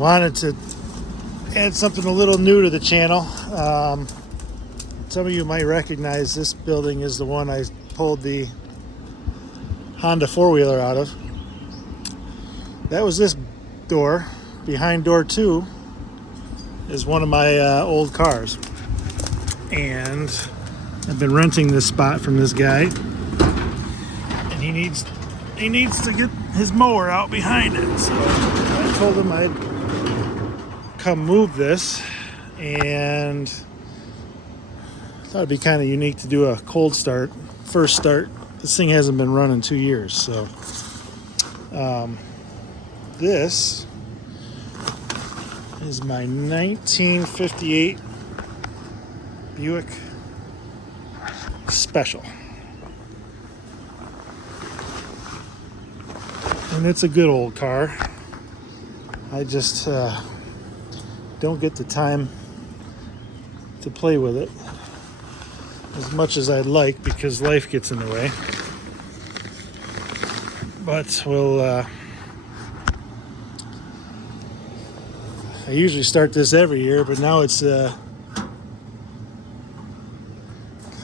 Wanted to add something a little new to the channel. Some of you might recognize this building is the one I pulled the Honda four-wheeler out of. That was this door. Behind door 2 is one of my old cars. And I've been renting this spot from this guy. And he needs to get his mower out behind it. So I told him I'd come move this, and I thought it'd be kind of unique to do a cold start, first start. This thing hasn't been running 2 years, so this is my 1958 Buick Special. And it's a good old car. I just don't get the time to play with it as much as I'd like because life gets in the way. But we'll I usually start this every year, but now it's this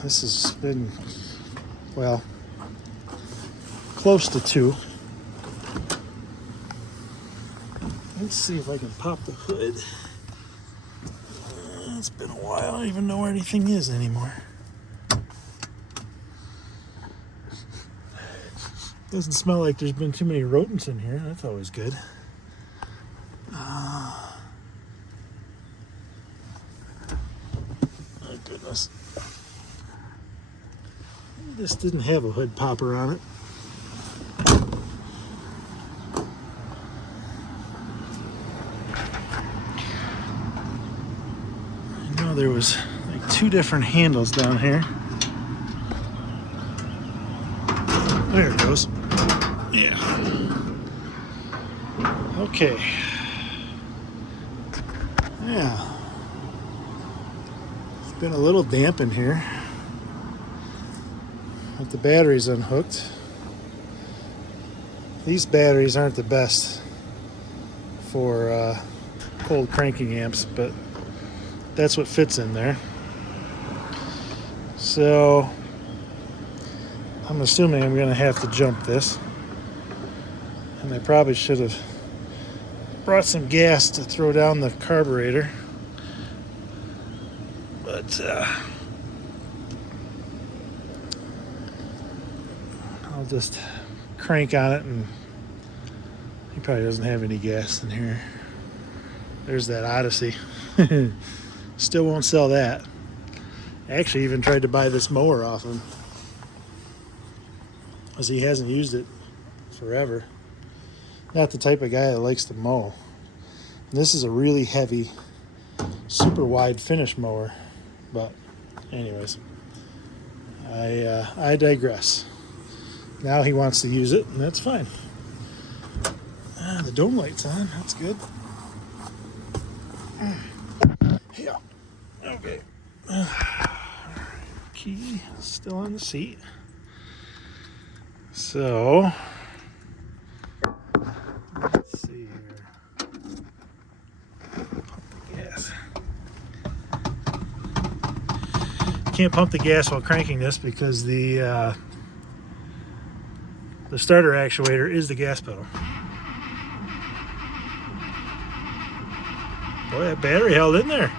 has been, well, close to 2. Let's see if I can pop the hood. It's been a while. I don't even know where anything is anymore. Doesn't smell like there's been too many rodents in here. That's always good. Oh, goodness. This didn't have a hood popper on it. I know there was like 2 different handles down here. There it goes. Yeah. Okay. Yeah. It's been a little damp in here. With the batteries unhooked. These batteries aren't the best for cold cranking amps, but that's what fits in there. So I'm assuming I'm going to have to jump this. And I probably should have brought some gas to throw down the carburetor. But I'll just crank on it, and he probably doesn't have any gas in here. There's that Odyssey. Still won't sell that. I actually even tried to buy this mower off him, because he hasn't used it forever. Not the type of guy that likes to mow. And this is a really heavy, super wide finish mower. But anyways, I digress. Now he wants to use it, and that's fine. The dome light's on. That's good. Yeah. Okay. Key still on the seat. So let's see here. Pump the gas. Can't pump the gas while cranking this because the starter actuator is the gas pedal. Boy, that battery held in there.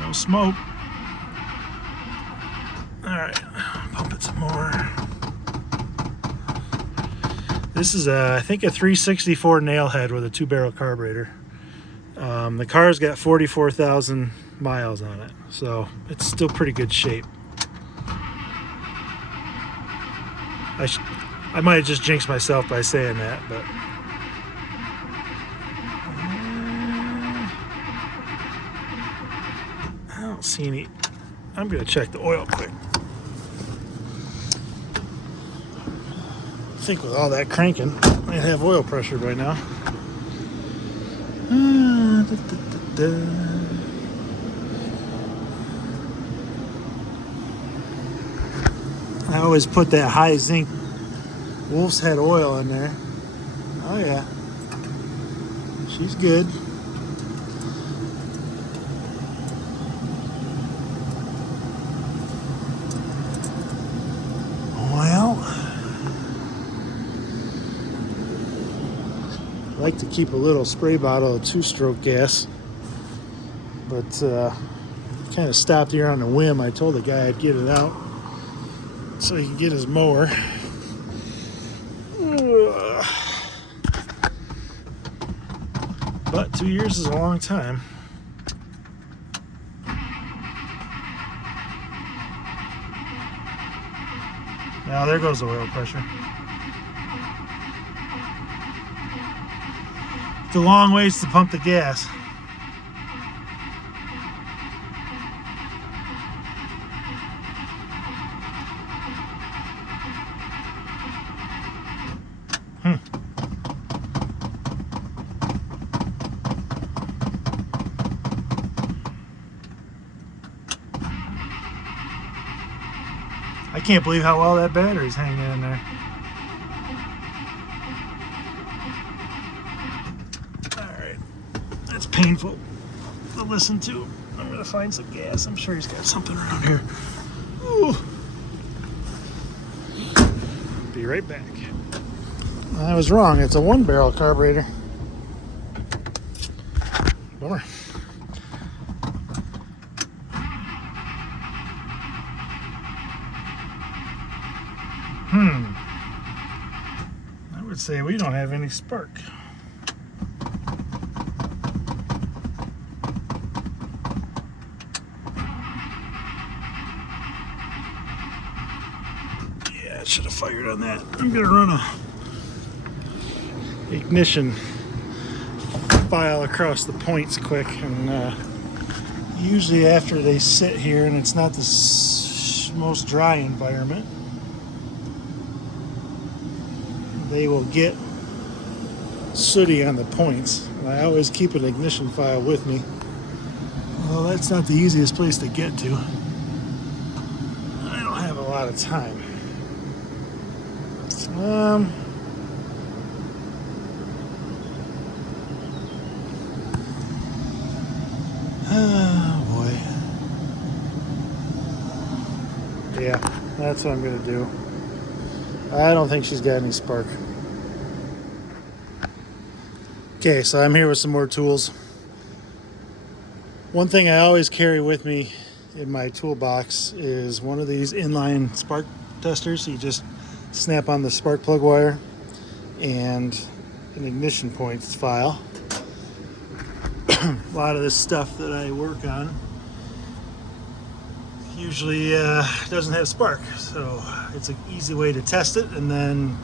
No smoke. Alright, pump it some more. This is I think a 364 nail head with a 2-barrel carburetor. The car's got 44,000 miles on it, so it's still pretty good shape. I might have just jinxed myself by saying that, but I don't see any. I'm going to check the oil quick. I think with all that cranking, I have oil pressure by now. I always put that high zinc Wolf's Head oil in there. Oh yeah, she's good. Well, I like to keep a little spray bottle of 2-stroke gas, but kind of stopped here on a whim. I told the guy I'd get it out so he can get his mower. But 2 years is a long time. Now there goes the oil pressure. It's a long ways to pump the gas. I can't believe how well that battery's hanging in there. Alright, that's painful to listen to. I'm gonna find some gas. I'm sure he's got something around here. Ooh. Be right back. I was wrong, it's a 1-barrel carburetor. Bummer. I would say we don't have any spark. Yeah, I should have fired on that. I'm gonna run a ignition file across the points quick, and usually after they sit here and it's not the most dry environment, they will get sooty on the points. I always keep an ignition file with me. Well, that's not the easiest place to get to. I don't have a lot of time. Oh boy. Yeah, that's what I'm gonna do. I don't think she's got any spark. Okay, so I'm here with some more tools. One thing I always carry with me in my toolbox is one of these inline spark testers. You just snap on the spark plug wire and an ignition points file. A lot of this stuff that I work on usually doesn't have spark, so it's an easy way to test it. And then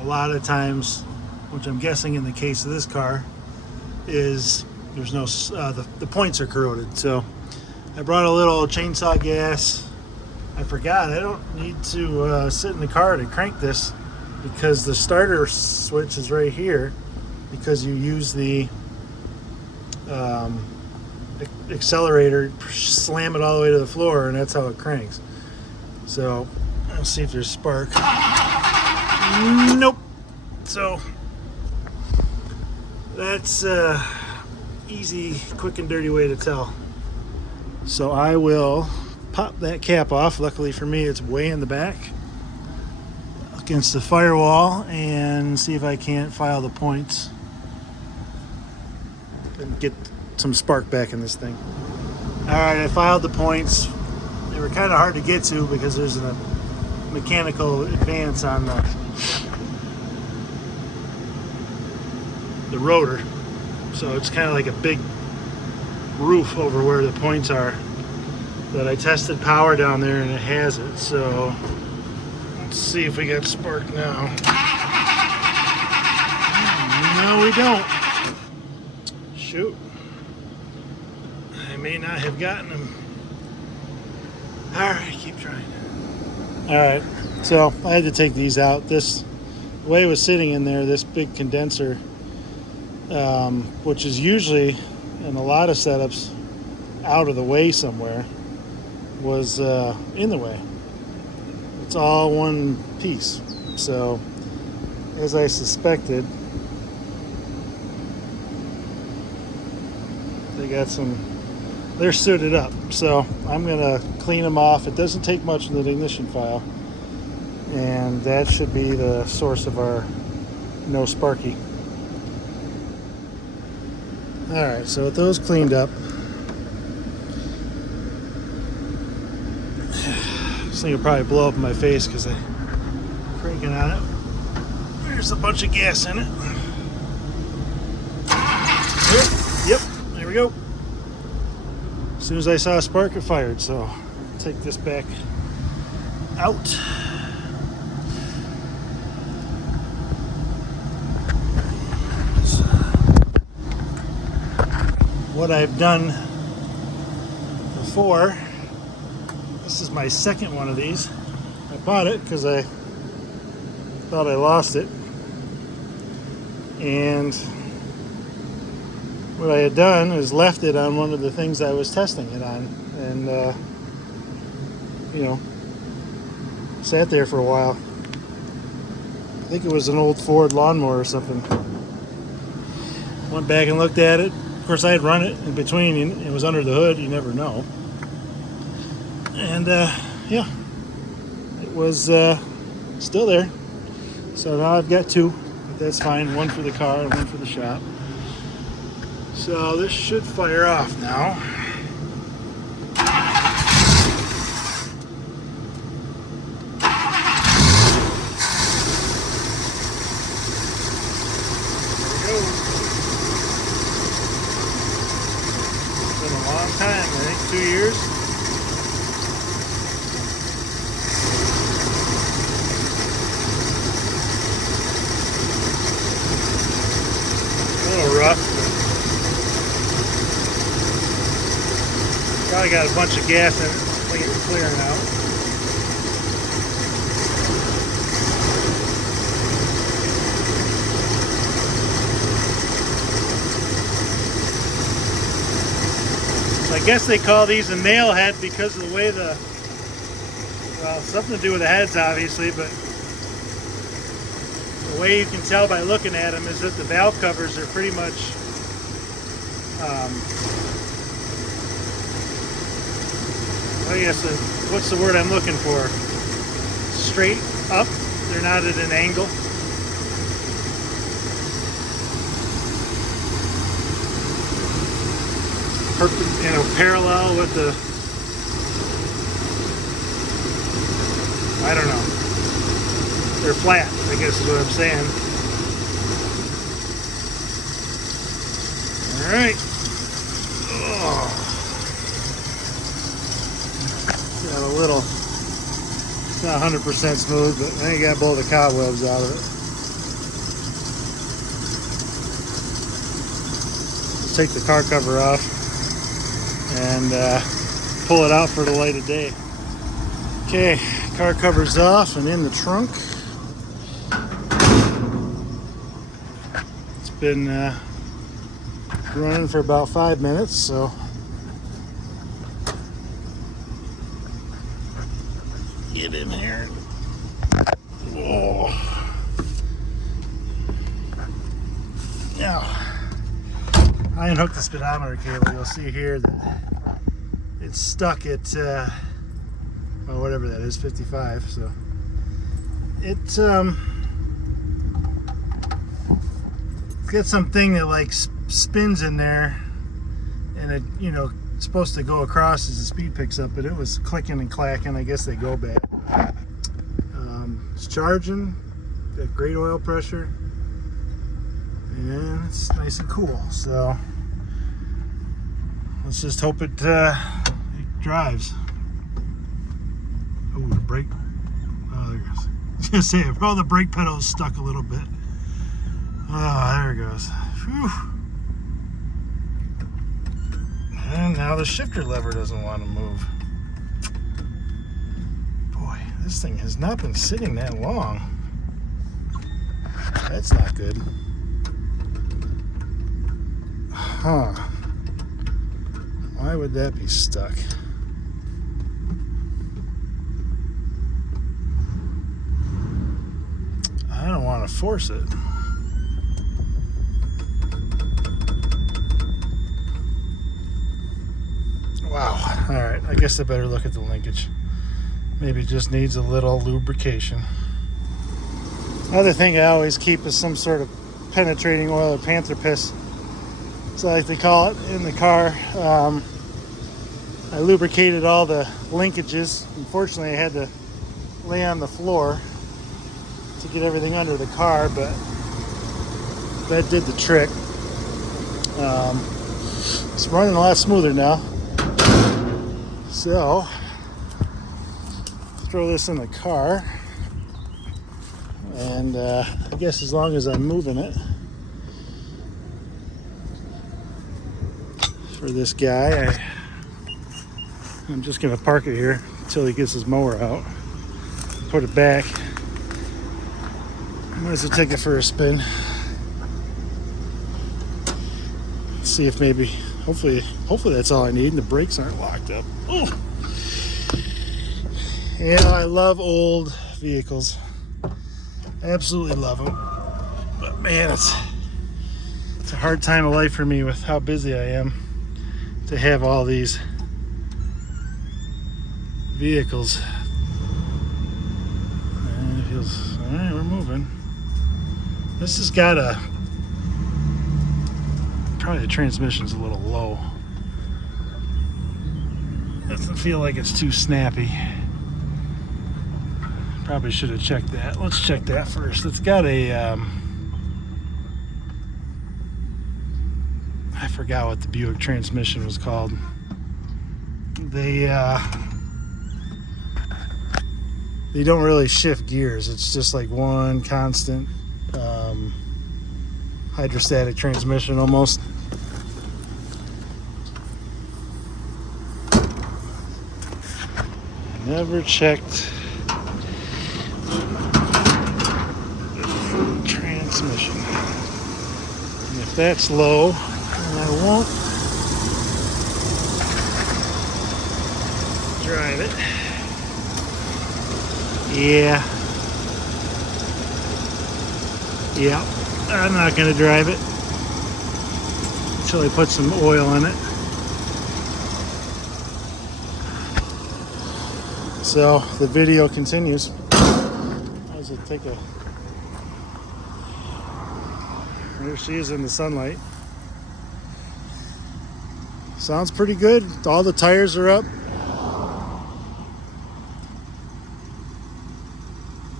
a lot of times, which I'm guessing in the case of this car, is there's no the points are corroded. So I brought a little chainsaw gas. I forgot I don't need to sit in the car to crank this, because the starter switch is right here, because you use the accelerator, slam it all the way to the floor, and that's how it cranks. So let's see if there's spark. Nope. So that's easy, quick and dirty way to tell. So I will pop that cap off. Luckily for me, it's way in the back against the firewall, and see if I can't file the points and get some spark back in this thing. Alright, I filed the points. They were kind of hard to get to because there's a mechanical advance on the rotor. So it's kind of like a big roof over where the points are. But I tested power down there and it has it. So let's see if we got spark now. No, we don't. Shoot. I may not have gotten them. Alright, keep trying. Alright, so I had to take these out. The way it was sitting in there, this big condenser, which is usually in a lot of setups out of the way somewhere, was in the way. It's all one piece. So, as I suspected, they're suited up. So I'm gonna clean them off. It doesn't take much in the ignition file, and that should be the source of our no sparky. All right, so with those cleaned up, this thing will probably blow up in my face because I'm cranking on it. There's a bunch of gas in it. Yep, there we go. As soon as I saw a spark, it fired. So I'll take this back out. What I've done before, this is my second one of these. I bought it because I thought I lost it, and what I had done is left it on one of the things I was testing it on, and sat there for a while. I think it was an old Ford lawnmower or something. Went back and looked at it. Of course, I had run it in between. It was under the hood. You never know. And yeah, it was still there. So now I've got two, but that's fine. One for the car and one for the shop. So this should fire off now. There we go. It's been a long time, I think 2 years. A little rough. Probably got a bunch of gas in it, clearing out. So I guess they call these a nail head because of the way something to do with the heads obviously, but the way you can tell by looking at them is that the valve covers are pretty much I guess what's the word I'm looking for? Straight up. They're not at an angle. Parallel with the, I don't know. They're flat, I guess is what I'm saying. All right. Oh. Got a little, it's not 100% smooth, but I think I got both the cobwebs out of it. Let's take the car cover off and pull it out for the light of day. Okay, car cover's off and in the trunk. It's been running for about 5 minutes, so get in here. Whoa. Now, I unhooked the speedometer cable. You'll see here that it's stuck at, whatever that is, 55. So it's got something that like spins in there, and it, it's supposed to go across as the speed picks up, but it was clicking and clacking. I guess they go bad. It's charging, got great oil pressure, and it's nice and cool. So let's just hope it drives. Oh, the brake. Oh, there it goes. I was gonna say, oh, the brake pedal is stuck a little bit. Oh, there it goes. Whew. And now the shifter lever doesn't want to move. Boy, this thing has not been sitting that long. That's not good. Huh. Why would that be stuck? I don't want to force it. Wow. All right, I guess I better look at the linkage. Maybe it just needs a little lubrication. Another thing I always keep is some sort of penetrating oil or panther piss, so like they call it, in the car. I lubricated all the linkages. Unfortunately, I had to lay on the floor to get everything under the car, but that did the trick. It's running a lot smoother now. So, throw this in the car, and I guess as long as I'm moving it for this guy, I'm just going to park it here until he gets his mower out, put it back. I might as well take it for a spin. See if maybe, hopefully that's all I need and the brakes aren't locked up. Oh. Yeah, I love old vehicles. Absolutely love them. But man, it's a hard time of life for me with how busy I am to have all these vehicles. And it feels, all right, we're moving. This has got probably the transmission's a little low. Doesn't feel like it's too snappy. Probably should have checked that. Let's check that first. It's got a I forgot what the Buick transmission was called. They don't really shift gears. It's just like one constant hydrostatic transmission almost. Never checked the transmission. And if that's low, then I won't drive it. Yeah, I'm not gonna drive it until I put some oil in it. So the video continues. As I take a, there she is in the sunlight. Sounds pretty good. All the tires are up.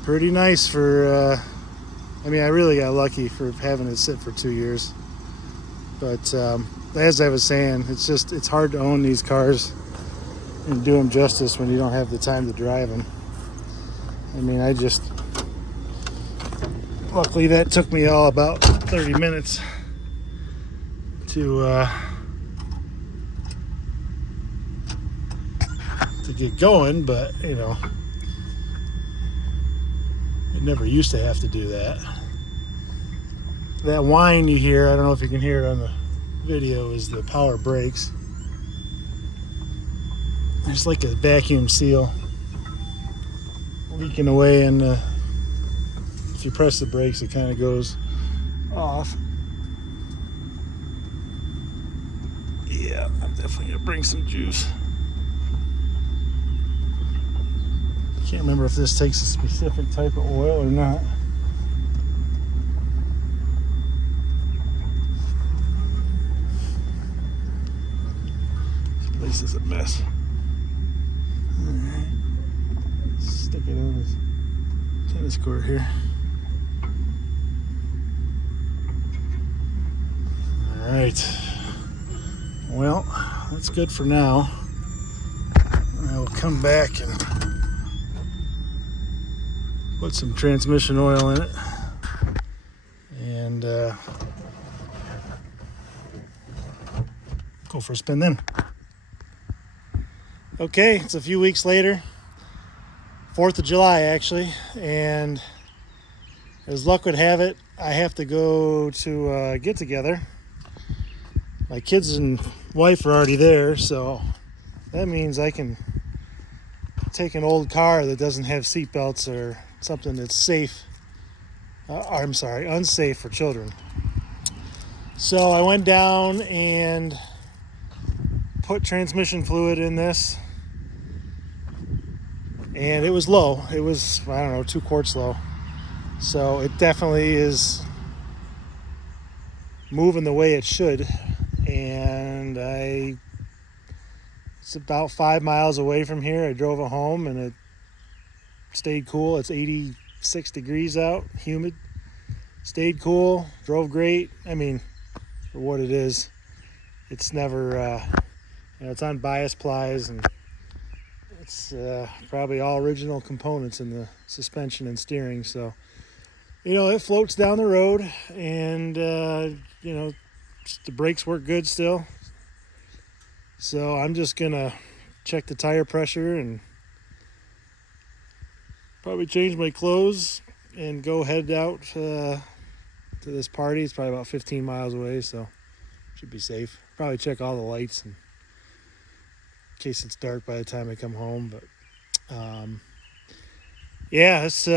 Pretty nice for, I mean, I really got lucky for having it sit for 2 years. But as I was saying, it's hard to own these cars and do them justice when you don't have the time to drive them. I mean, luckily that took me all about 30 minutes to get going, but you know, I never used to have to do that. That whine you hear, I don't know if you can hear it on the video, is the power brakes. There's like a vacuum seal leaking away, and if you press the brakes, it kind of goes off. Yeah, I'm definitely gonna bring some juice. Can't remember if this takes a specific type of oil or not. This place is a mess. Alright. Stick it on this tennis court here. Alright. Well, that's good for now. I will come back and put some transmission oil in it and go for a spin then. Okay, it's a few weeks later, 4th of July actually, and as luck would have it, I have to go to a get together. My kids and wife are already there, so that means I can take an old car that doesn't have seat belts or something that's safe. Unsafe for children. So I went down and put transmission fluid in this, and it was low. It was, I don't know, 2 quarts low. So it definitely is moving the way it should. And it's about 5 miles away from here. I drove it home and it stayed cool. It's 86 degrees out, humid. Stayed cool, drove great. I mean, for what it is, it's never, it's on bias plies, and it's probably all original components in the suspension and steering. So, it floats down the road, and, the brakes work good still. So I'm just going to check the tire pressure and probably change my clothes and go head out to this party. It's probably about 15 miles away, so should be safe. Probably check all the lights in case it's dark by the time I come home. But it's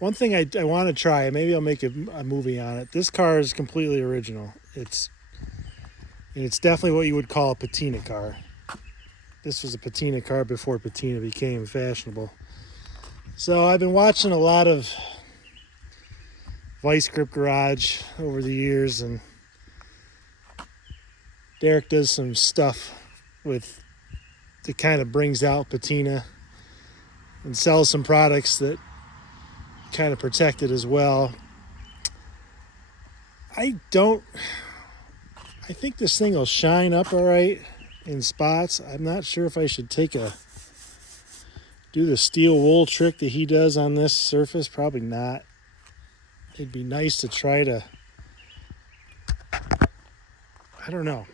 one thing I want to try. Maybe I'll make a movie on it. This car is completely original. It's definitely what you would call a patina car. This was a patina car before patina became fashionable. So I've been watching a lot of Vice Grip Garage over the years, and Derek does some stuff that kind of brings out patina and sells some products that kind of protect it as well. I think this thing will shine up all right in spots. I'm not sure if I should do the steel wool trick that he does on this surface. Probably not. It'd be nice to try to, I don't know.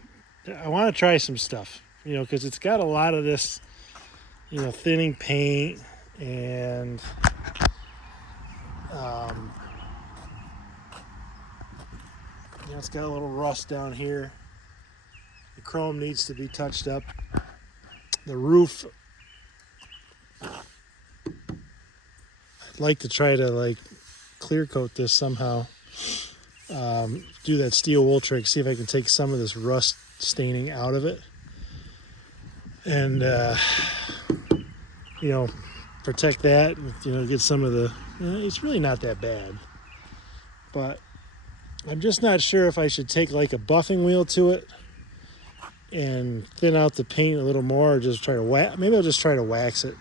I want to try some stuff, because it's got a lot of this, thinning paint, and it's got a little rust down here. The chrome needs to be touched up. The roof, I'd like to try to clear coat this somehow. Do that steel wool trick, see if I can take some of this rust staining out of it, and protect that, get some of the, it's really not that bad, but I'm just not sure if I should take a buffing wheel to it and thin out the paint a little more, or just try to maybe I'll just try to wax it.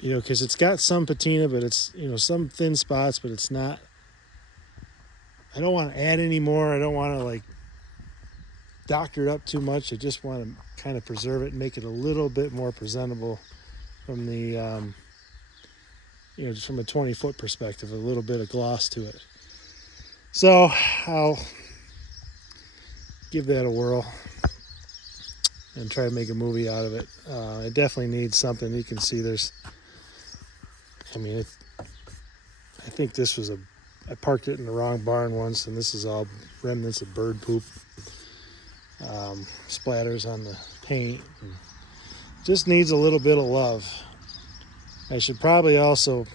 Because it's got some patina, but it's, some thin spots, but it's not, I don't want to add any more. I don't want to doctor it up too much. I just want to kind of preserve it and make it a little bit more presentable from the, just from a 20-foot perspective, a little bit of gloss to it. So I'll give that a whirl and try to make a movie out of it. It definitely needs something. You can see I think this was I parked it in the wrong barn once, and this is all remnants of bird poop, splatters on the paint. Just needs a little bit of love. I should probably also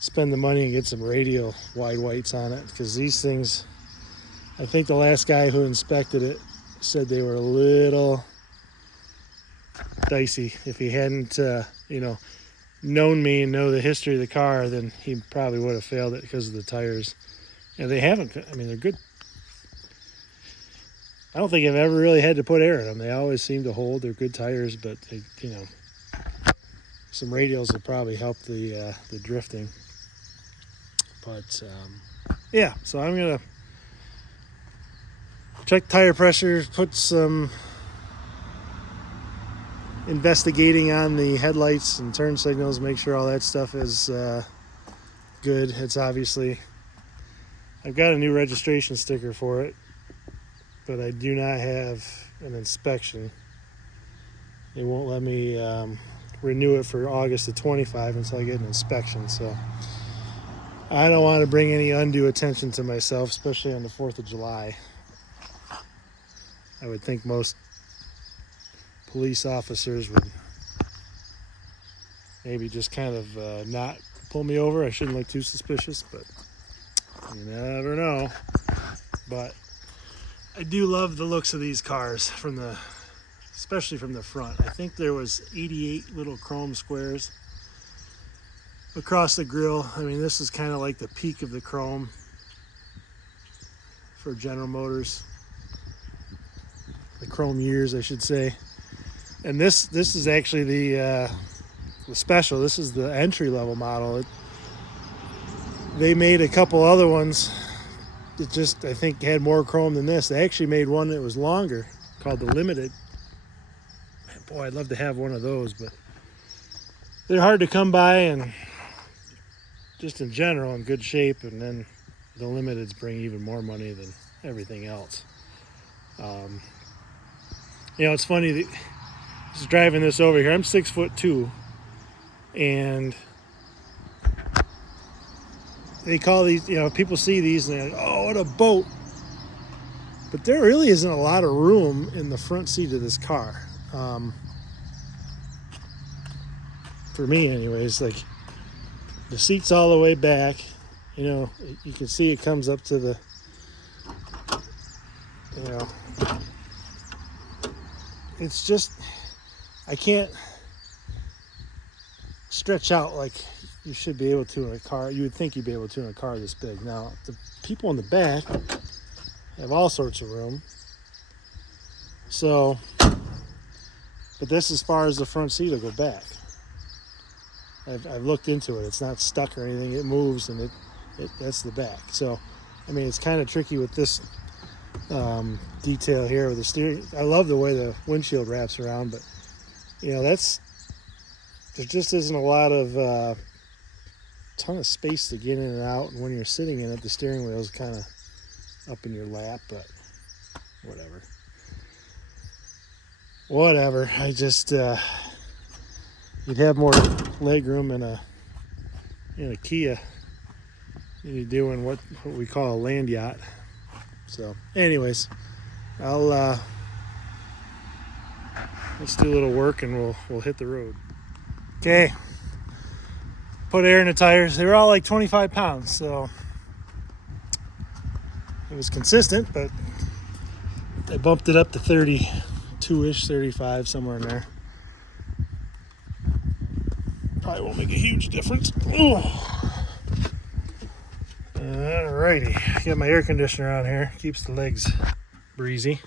spend the money and get some radial wide whites on it, because these things, I think the last guy who inspected it said they were a little dicey. If he hadn't, known me and know the history of the car, then he probably would have failed it because of the tires. And they haven't, they're good. I don't think I've ever really had to put air in them. They always seem to hold. They're good tires, but they, some radials will probably help the drifting. But so I'm gonna check tire pressure, put some investigating on the headlights and turn signals, make sure all that stuff is good. It's obviously, I've got a new registration sticker for it, but I do not have an inspection. They won't let me renew it for August of 25 until I get an inspection. So I don't want to bring any undue attention to myself, especially on the 4th of July. I would think most police officers would maybe just kind of not pull me over. I shouldn't look too suspicious, but you never know. But I do love the looks of these cars especially from the front. I think there was 88 little chrome squares across the grille. I mean, this is kind of like the peak of the chrome for General Motors. The chrome years, I should say. And this is actually the special. This is the entry level model. They made a couple other ones that just, I think, had more chrome than this. They actually made one that was longer called the Limited. Man, boy, I'd love to have one of those, but they're hard to come by, and just in general in good shape. And then the Limiteds bring even more money than everything else. You know, it's funny that just driving this over here. I'm 6'2", and they call these, you know, people see these and they're like, oh, what a boat. But there really isn't a lot of room in the front seat of this car. For me anyways, like the seat's all the way back. You know, you can see it comes up to the, you know, it's just, I can't stretch out like you should be able to in a car. You would think you'd be able to in a car this big. Now, the people in the back have all sorts of room. So, but this, as far as the front seat will go back. I've looked into it. It's not stuck or anything. It moves, and that's the back. So, I mean, it's kind of tricky with this detail here with the steering. I love the way the windshield wraps around, but you know, there just isn't a lot of ton of space to get in and out, and when you're sitting in it, the steering wheel is kind of up in your lap. But whatever. I just you'd have more leg room in a Kia than you do in what we call a land yacht. So anyways, let's do a little work and we'll hit the road. Okay, put air in the tires. They were all like 25 pounds, so it was consistent, but I bumped it up to 32-ish, 35, somewhere in there. Probably won't make a huge difference. Ooh. Alrighty, got my air conditioner on here. Keeps the legs breezy.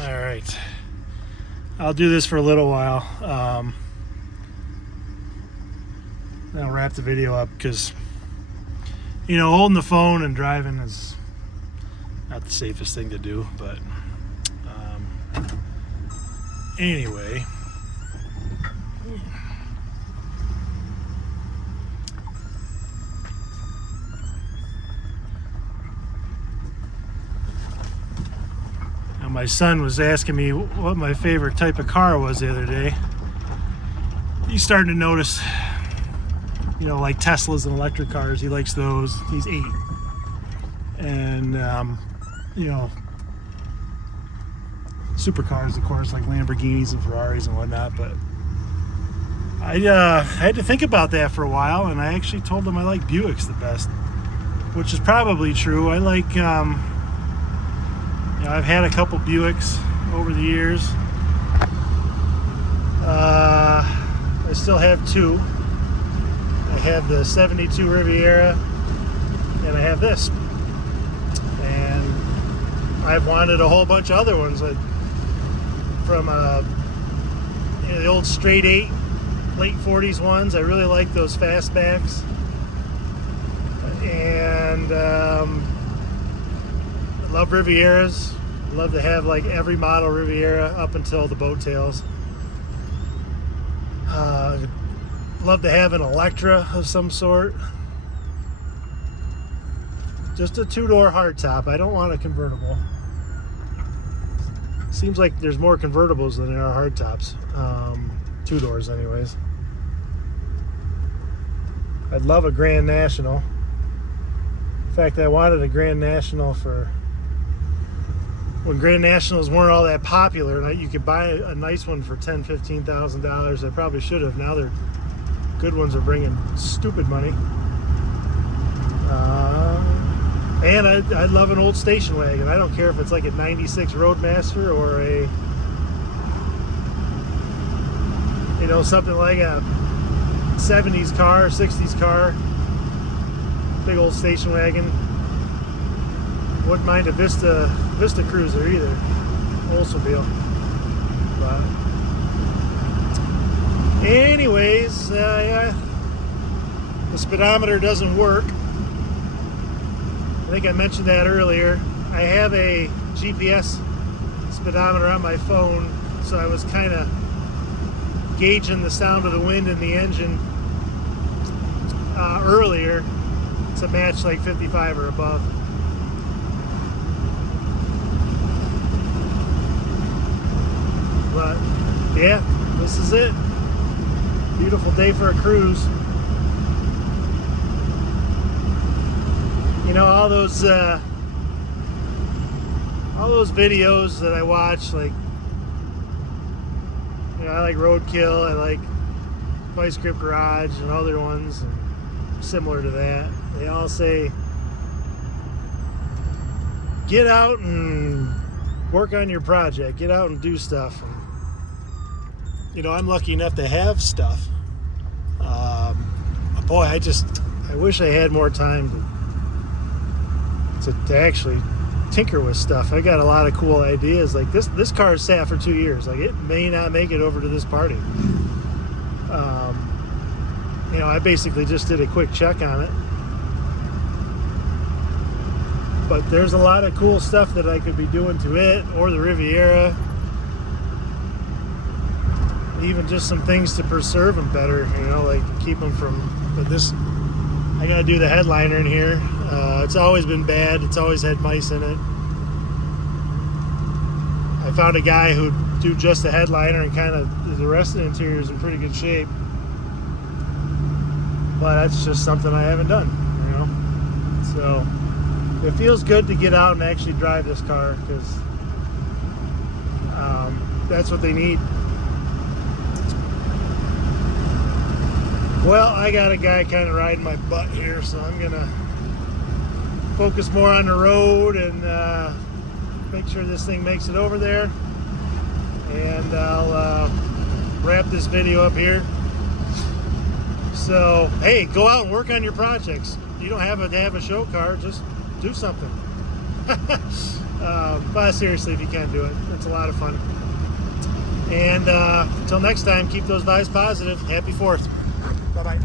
Alright. I'll do this for a little while. Then I'll wrap the video up because, you know, holding the phone and driving is not the safest thing to do, but anyway. Now my son was asking me what my favorite type of car was the other day. He's starting to notice, you know, like Teslas and electric cars. He likes those. He's 8. And, you know, supercars, of course, like Lamborghinis and Ferraris and whatnot. But I had to think about that for a while, and I actually told him I like Buicks the best, which is probably true. I like, you know, I've had a couple Buicks over the years. I still have 2. I have the 72 Riviera, and I have this. And I've wanted a whole bunch of other ones, like from you know, the old straight 8, late 40s ones. I really like those fastbacks. And I love Rivieras. I love to have like every model Riviera up until the boat tails. Love to have an Electra of some sort. Just a 2-door hardtop. I don't want a convertible. Seems like there's more convertibles than there are hardtops. 2 doors anyways. I'd love a Grand National. In fact, I wanted a Grand National for when Grand Nationals weren't all that popular, and you could buy a nice one for $10,000-$15,000. I probably should have. Now they're good ones are bringing stupid money. And I'd love an old station wagon. I don't care if it's like a 96 Roadmaster or a, you know, something like a 70s car, 60s car, big old station wagon. Wouldn't mind a Vista Cruiser either, Oldsmobile. But anyways, yeah, the speedometer doesn't work. I think I mentioned that earlier. I have a GPS speedometer on my phone, so I was kind of gauging the sound of the wind in the engine earlier to match like 55 or above. But yeah, this is it. Beautiful day for a cruise. You know, all those videos that I watch, like, you know, I like Roadkill, I like Vice Grip Garage and other ones similar to that. They all say, get out and work on your project, get out and do stuff. And, you know, I'm lucky enough to have stuff. Boy, I wish I had more time to actually tinker with stuff. I got a lot of cool ideas. Like this car sat for 2 years. Like, it may not make it over to this party. You know, I basically just did a quick check on it. But there's a lot of cool stuff that I could be doing to it or the Riviera. Even just some things to preserve them better, you know, like keep them from, but this, I gotta do the headliner in here. It's always been bad. It's always had mice in it. I found a guy who'd do just the headliner, and kind of the rest of the interior is in pretty good shape. But that's just something I haven't done, you know. So it feels good to get out and actually drive this car, because that's what they need. Well, I got a guy kind of riding my butt here, so I'm gonna focus more on the road and make sure this thing makes it over there. And I'll wrap this video up here. So, hey, go out and work on your projects. You don't have to have a show car, just do something. But seriously, if you can't do it, it's a lot of fun. And until next time, keep those vibes positive. Happy 4th. Bye-bye.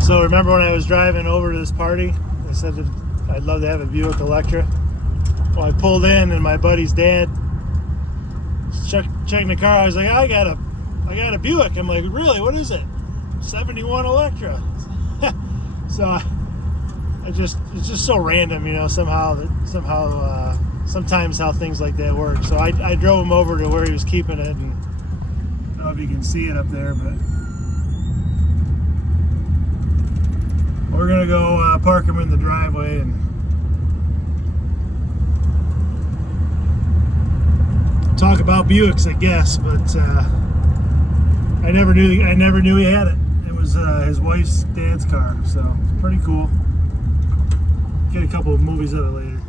So remember when I was driving over to this party, I said that I'd love to have a Buick Electra. Well, I pulled in and my buddy's dad checking the car. I was like, I got a Buick. I'm like, really? What is it? 71 Electra. So it's just so random, you know, sometimes how things like that work. So I drove him over to where he was keeping it, and I don't know if you can see it up there, but we're gonna go park him in the driveway and talk about Buicks, I guess. But I never knew he had it. It was his wife's dad's car, so it's pretty cool. Get a couple of movies of it later.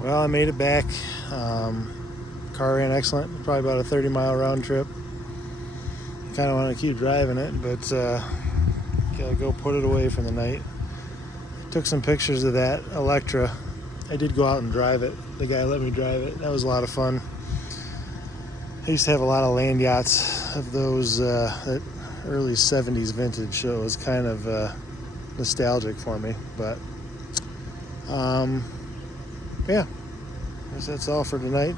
Well, I made it back. Car ran excellent. Probably about a 30-mile round trip. Kind of want to keep driving it, but gotta go put it away for the night. Took some pictures of that Electra. I did go out and drive it. The guy let me drive it. That was a lot of fun. I used to have a lot of land yachts of those that early 70s vintage, so it was kind of nostalgic for me. But yeah, I guess that's all for tonight.